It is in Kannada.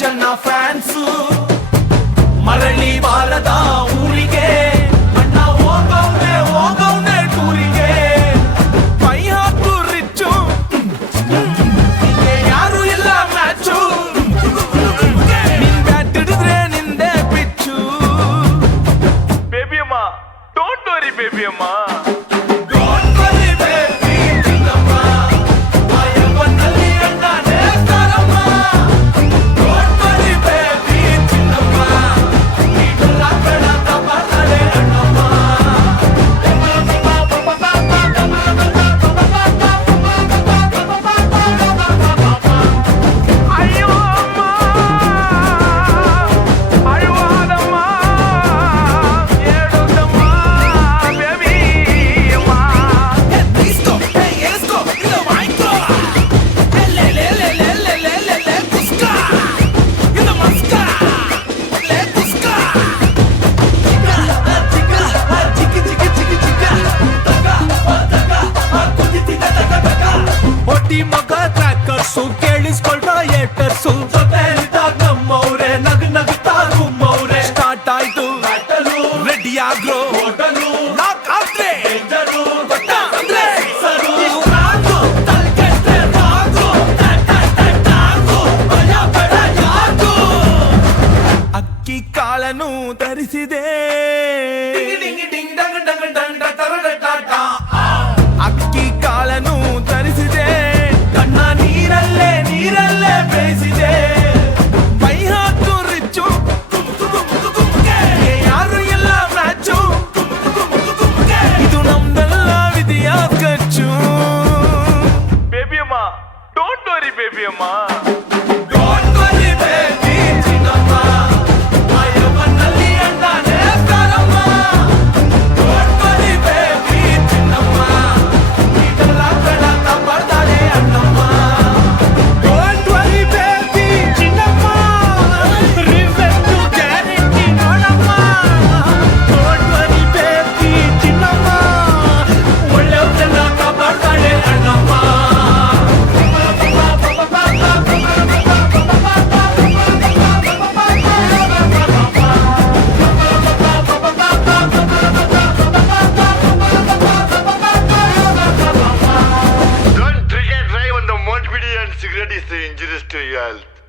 ಜನ ಫ್ಯಾನ್ಸು ಮರಳಿ ಬಾರದ ಊರಿಗೆ ಅಣ್ಣ ಹೋಗವ್ನೆ ಟೂರಿಗೆ ಪೈ ಹಾಕು ರಿಚ್ಚು ಯಾರು ಇಲ್ಲ ಮ್ಯಾಚು ನಿನ್ ಬ್ಯಾಟ್ ಹಿಡಿದ್ರೆ ನಿಂದೆ ಪಿಚ್ಚು ಬೇಬಿ ಅಮ್ಮ ಡೋಂಟ್ ವರಿ ಬೇಬಿ ಅಮ್ಮ ಮಗ ಟ್ರ್ಯಾಕರ್ಸು ಕೇಳಿಸ್ಕೊಳ್ತಾ ಏಟರ್ಸು ನಮ್ಮವ್ರೆ ನಗ್ತಾ ಗುಮ್ಮವ್ರೆ ಸ್ಟಾರ್ಟ್ ಆಯ್ತು ರೆಡಿ ಆಗ್ರೋ ನಾಕ್ ಆದ್ರೆ ಅಕ್ಕಿ ಕಾಳನು ತರಿಸಿದೆ ಅಕ್ಕಿ ಕಾಳನು ತರಿಸಿದೆ ಕಣ್ಣ ನೀರಲ್ಲೇ ಬೇಯಿಸಿದೆ ಪೈ ಹಾಕು ರಿಚ್ಚು ಯಾರು ಎಲ್ಲ ಮ್ಯಾಚು ಇದು ನಮ್ದೆಲ್ಲ ವಿಧಿಯ ಖರ್ಚು ಬೇಬಿ ಅಮ್ಮ ಡೋಂಟ್ ವರಿ ಬೇಬಿ ಅಮ್ಮ Cigarette is injurious to your health.